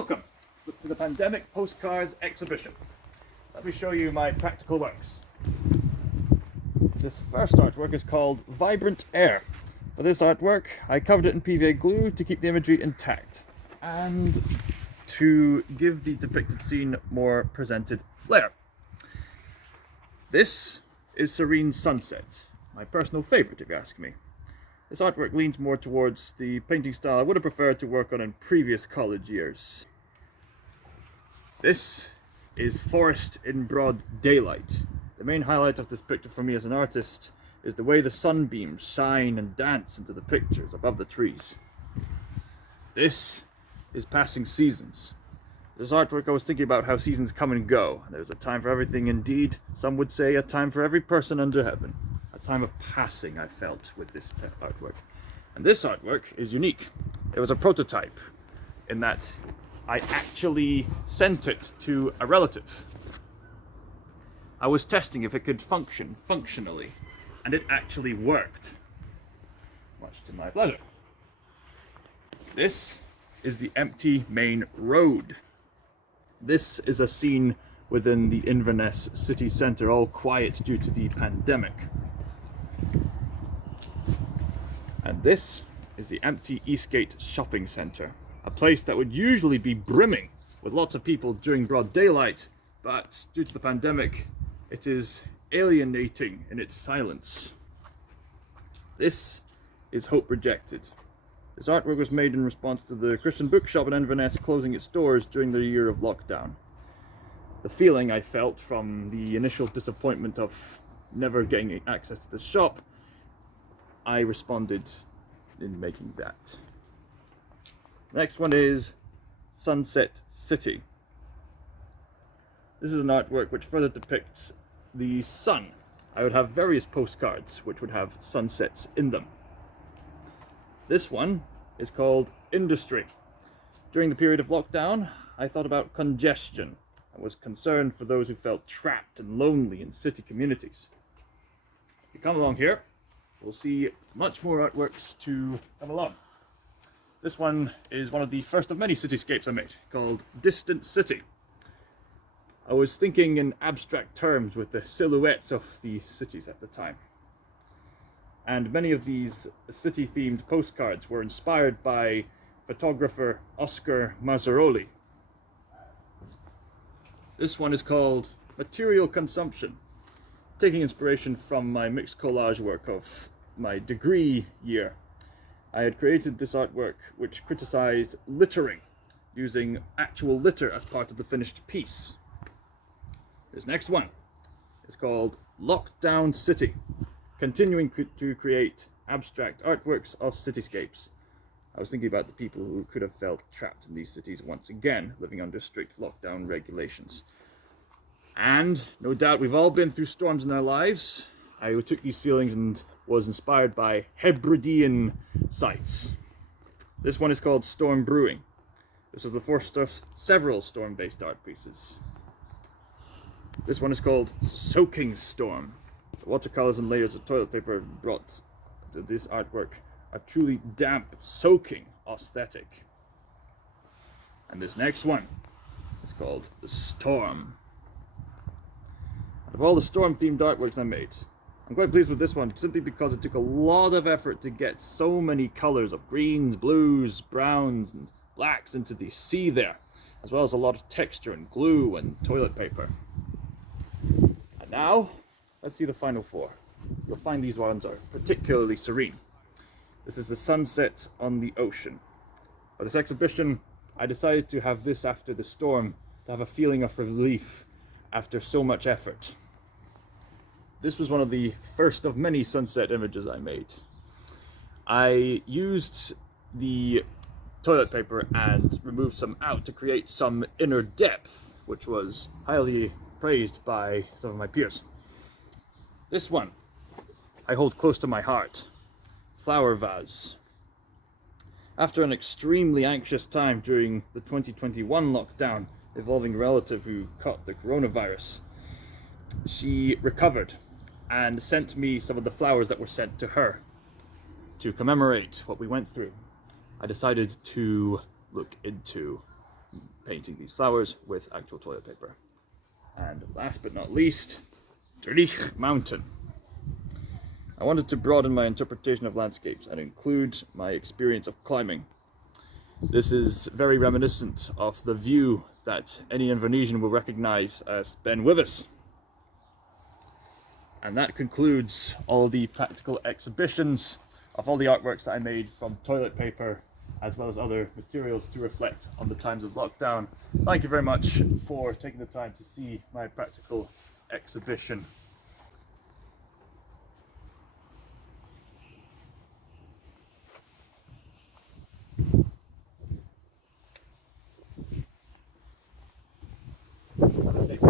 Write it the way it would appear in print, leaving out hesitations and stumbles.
Welcome to the Pandemic Postcards exhibition. Let me show you my practical works. This first artwork is called Vibrant Air. For this artwork, I covered it in PVA glue to keep the imagery intact and to give the depicted scene more presented flair. This is Serene Sunset, my personal favourite if you ask me. This artwork leans more towards the painting style I would have preferred to work on in previous college years. This is Forest in Broad Daylight. The main highlight of this picture for me as an artist is the way the sunbeams shine and dance into the pictures above the trees. This is Passing Seasons. This artwork I was thinking about how seasons come and go. There's a time for everything indeed. Some would say a time for every person under heaven. A time of passing I felt with this artwork. And this artwork is unique. It was a prototype in that I actually sent it to a relative. I was testing if it could function functionally, and it actually worked, much to my pleasure. This is the empty main road. This is a scene within the Inverness city centre, all quiet due to the pandemic. And this is the empty Eastgate shopping centre, a place that would usually be brimming with lots of people during broad daylight, but due to the pandemic, it is alienating in its silence. This is Hope Rejected. This artwork was made in response to the Christian bookshop in Inverness closing its doors during the year of lockdown. The feeling I felt from the initial disappointment of never getting access to the shop, I responded in making that. Next one is Sunset City. This is an artwork which further depicts the sun. I would have various postcards which would have sunsets in them. This one is called Industry. During the period of lockdown, I thought about congestion. I was concerned for those who felt trapped and lonely in city communities. If you come along here, we'll see much more artworks to come along. This one is one of the first of many cityscapes I made, called Distant City. I was thinking in abstract terms with the silhouettes of the cities at the time. And many of these city-themed postcards were inspired by photographer Oscar Mazzaroli. This one is called Material Consumption, taking inspiration from my mixed collage work of my degree year. I had created this artwork which criticized littering, using actual litter as part of the finished piece. This next one is called Lockdown City, continuing to create abstract artworks of cityscapes. I was thinking about the people who could have felt trapped in these cities once again, living under strict lockdown regulations. And no doubt we've all been through storms in our lives. I took these feelings and was inspired by Hebridean sites. This one is called Storm Brewing. This was the first of several storm-based art pieces. This one is called Soaking Storm. The watercolors and layers of toilet paper brought to this artwork a truly damp, soaking aesthetic. And this next one is called The Storm. Out of all the storm-themed artworks I made, I'm quite pleased with this one simply because it took a lot of effort to get so many colors of greens, blues, browns, and blacks into the sea there, as well as a lot of texture and glue and toilet paper. And now, let's see the final four. You'll find these ones are particularly serene. This is the sunset on the ocean. For this exhibition, I decided to have this after the storm, to have a feeling of relief after so much effort. This was one of the first of many sunset images I made. I used the toilet paper and removed some out to create some inner depth, which was highly praised by some of my peers. This one I hold close to my heart. Flower vase. After an extremely anxious time during the 2021 lockdown involving a relative who caught the coronavirus, she recovered and sent me some of the flowers that were sent to her to commemorate what we went through. I decided to look into painting these flowers with actual toilet paper. And last but not least, Drich Mountain. I wanted to broaden my interpretation of landscapes and include my experience of climbing. This is very reminiscent of the view that any Invernessian will recognise as Ben Wyvis. And that concludes all the practical exhibitions of all the artworks that I made from toilet paper as well as other materials to reflect on the times of lockdown. Thank you very much for taking the time to see my practical exhibition. Have a safe